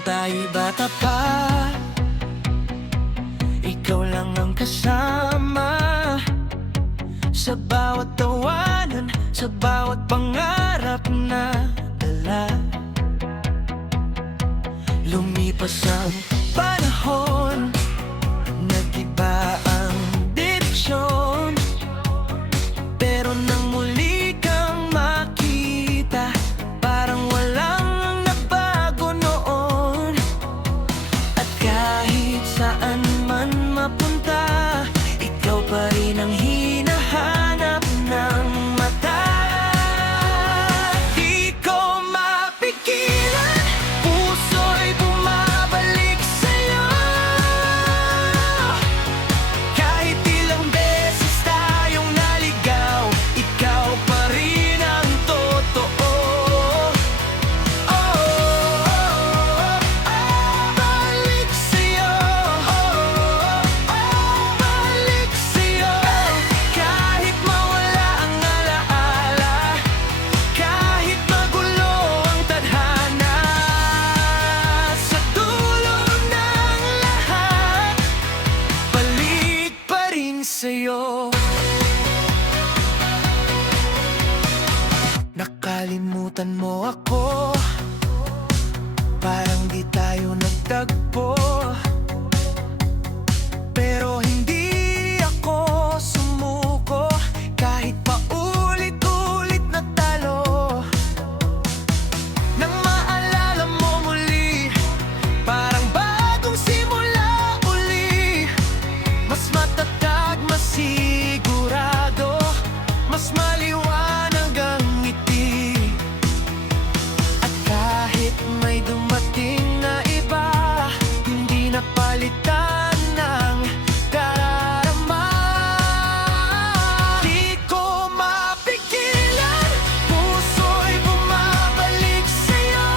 nung tayo'y bata pa, ikaw lang ang kasama sa bawat tawanan, sa bawat pangarap na dala. Lumipas ang panahon, nag-iba ang direksyon, pero nang muli kang makita, parang walang nagbago noon. At kahit saan man mapunta, ikaw pa rin ang hinahanap ng mata. Di ko mapigilan, puso'y bumabalik sa'yo. Kahit ilang beses tayong naligaw, ikaw pa rin ang totoo. Balik sa'yo, balik sa'yo. Kahit mawala ang alaala, kahit magulo ang tadhana, sa dulo ng lahat, balik pa rin sa'yo. Nakalimutan mo ako, parang di tayo nagtagpo, pero hindi ako sumuko kahit paulit-ulit na talo. Nang maalala mo muli, parang bagong simula uli. Mas matatag, mas sigurado, mas maliwanag ang ngiti. At kahit may dumating na iba, hindi napalitan ng darama. Di ko mapigilan, puso'y bumabalik sa'yo.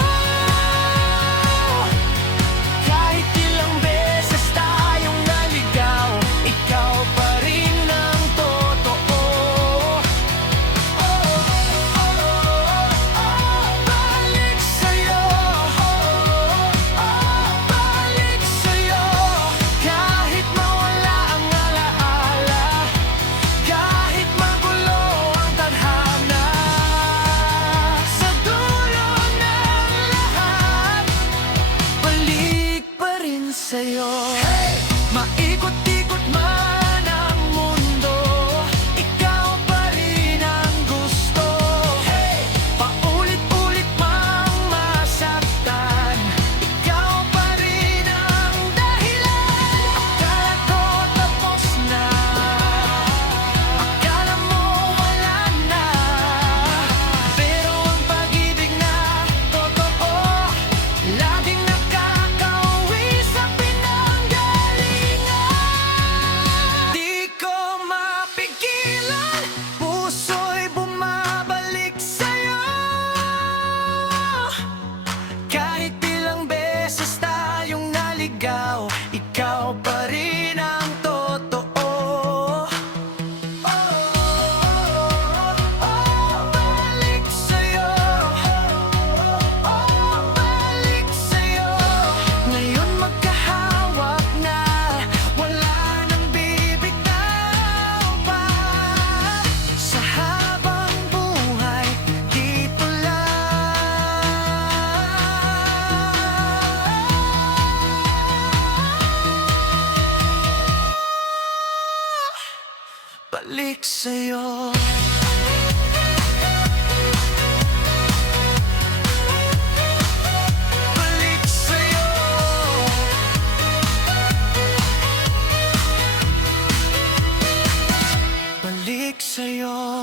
Kahit ilang beses tayong naligaw, ikaw pa rin ang totoo. Balik sa'yo, balik sa'yo. Kahit mawala ang alaala, kahit magulo ang tadhana, sa dulo ng lahat, balik pa rin sa'yo. Maikot-ikot man ang mundo, ikaw pa rin ang gusto. Paulit-ulit mang masaktan, ikaw pa rin ang dahilan. Akala ko tapos na, akala mo wala na, pero ang pag-ibig na totoo, laging nakakauwi sa pinanggalingan. Di ko mapigilan, puso'y bumabalik sa'yo. Kahit ilang beses tayong naligaw, ikaw pa rin ang totoo. Balik sa'yo, balik sa'yo. Ngayon magkahawak na, wala nang bibitaw pa. Sa habang buhay, dito lang. Balik sa'yo. Balik sa'yo. Balik sa'yo.